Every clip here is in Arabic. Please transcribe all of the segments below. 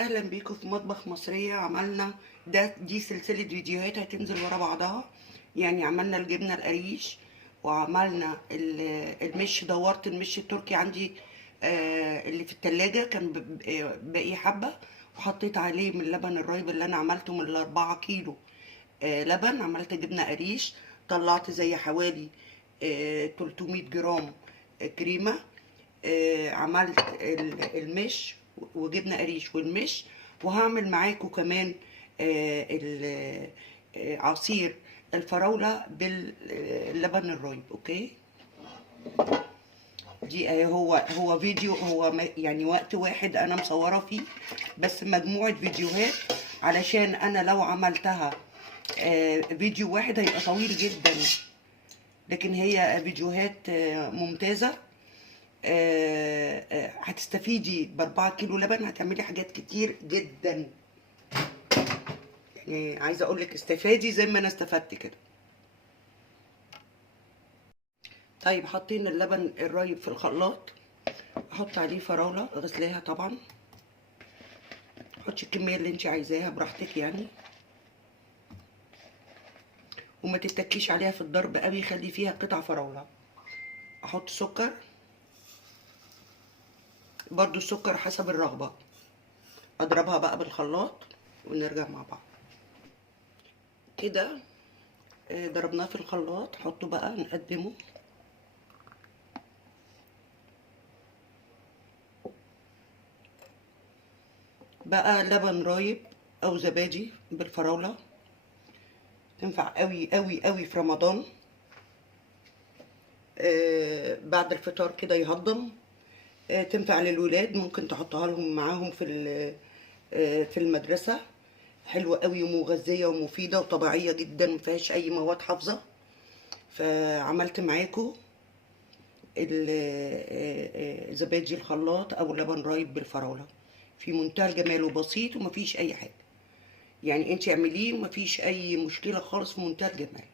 اهلا بيكم في مطبخ مصرية. عملنا دي سلسلة فيديوهات هتنزل ورا بعضها. يعني عملنا الجبنة القريش، وعملنا المش. دورت المش التركي عندي اللي في التلاجة كان باقي حبة، وحطيت عليه من اللبن الرايب اللي انا عملته من ال4 كيلو لبن. عملت جبنة قريش، طلعت زي حوالي 300 جرام كريمة. عملت المش وجبنه قريش والمش، وهعمل معاكم كمان عصير الفراوله باللبن الرايب. اوكي، دي هو فيديو، يعني وقت واحد انا مصوره فيه، بس مجموعه فيديوهات علشان انا لو عملتها فيديو واحد هيبقى طويل جدا، لكن هي فيديوهات ممتازه. هتستفيدي ب4 كيلو لبن، هتعملي حاجات كتير جدا. يعني عايزه اقول لك استفادي زي ما انا استفدت كده. طيب، حطينا اللبن الرايب في الخلاط، احط عليه فراوله غسلاها طبعا. حطي الكميه اللي انت عايزاها براحتك يعني، وما تتكيش عليها في الضرب قوي، خلي فيها قطع فراوله. احط سكر، برضو السكر حسب الرغبه. اضربها بقى بالخلاط ونرجع مع بعض كده. ضربناه في الخلاط، حطه بقى نقدمه. بقى لبن رايب او زبادي بالفراوله، تنفع قوي قوي قوي في رمضان. بعد الفطار كده يهضم. تنفع للولاد، ممكن تحطها لهم معاهم في المدرسه. حلوه قوي ومغذيه ومفيده وطبيعيه جدا، مفيهاش اي مواد حافظه. فعملت معاكم زبادي الخلاط او لبن رايب بالفراوله، في منتهى الجمال وبسيط ومفيش اي حاجه. يعني انت اعمليه ومفيش اي مشكله خالص، في منتهى الجمال.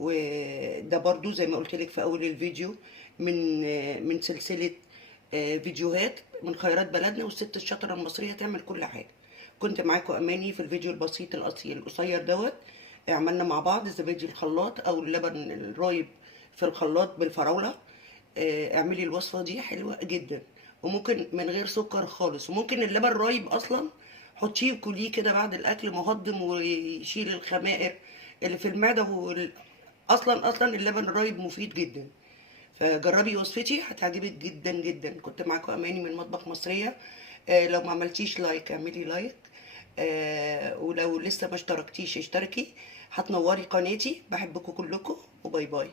وده برضو زي ما قلت لك في اول الفيديو، من سلسله فيديوهات من خيرات بلدنا، والست الشاطره المصريه تعمل كل حاجه. كنت معاكم اماني في الفيديو البسيط الاصيل القصير دوت. عملنا مع بعض زبادي الخلاط او اللبن الرايب في الخلاط بالفراوله. اعملي الوصفه دي حلوه جدا، وممكن من غير سكر خالص. وممكن اللبن رايب اصلا حطيه وكليه كده بعد الاكل، مهضم ويشيل الخمائر اللي في المعده. اصلا اللبن الرايب مفيد جدا. فجربي وصفتي هتعجبك جدا جدا. كنت معاكم اماني من مطبخ مصريه. لو ما عملتيش لايك اعملي لايك. ولو لسه ما اشتركتيش اشتركي. هتنوري قناتي. بحبكم كلكم، وباي باي.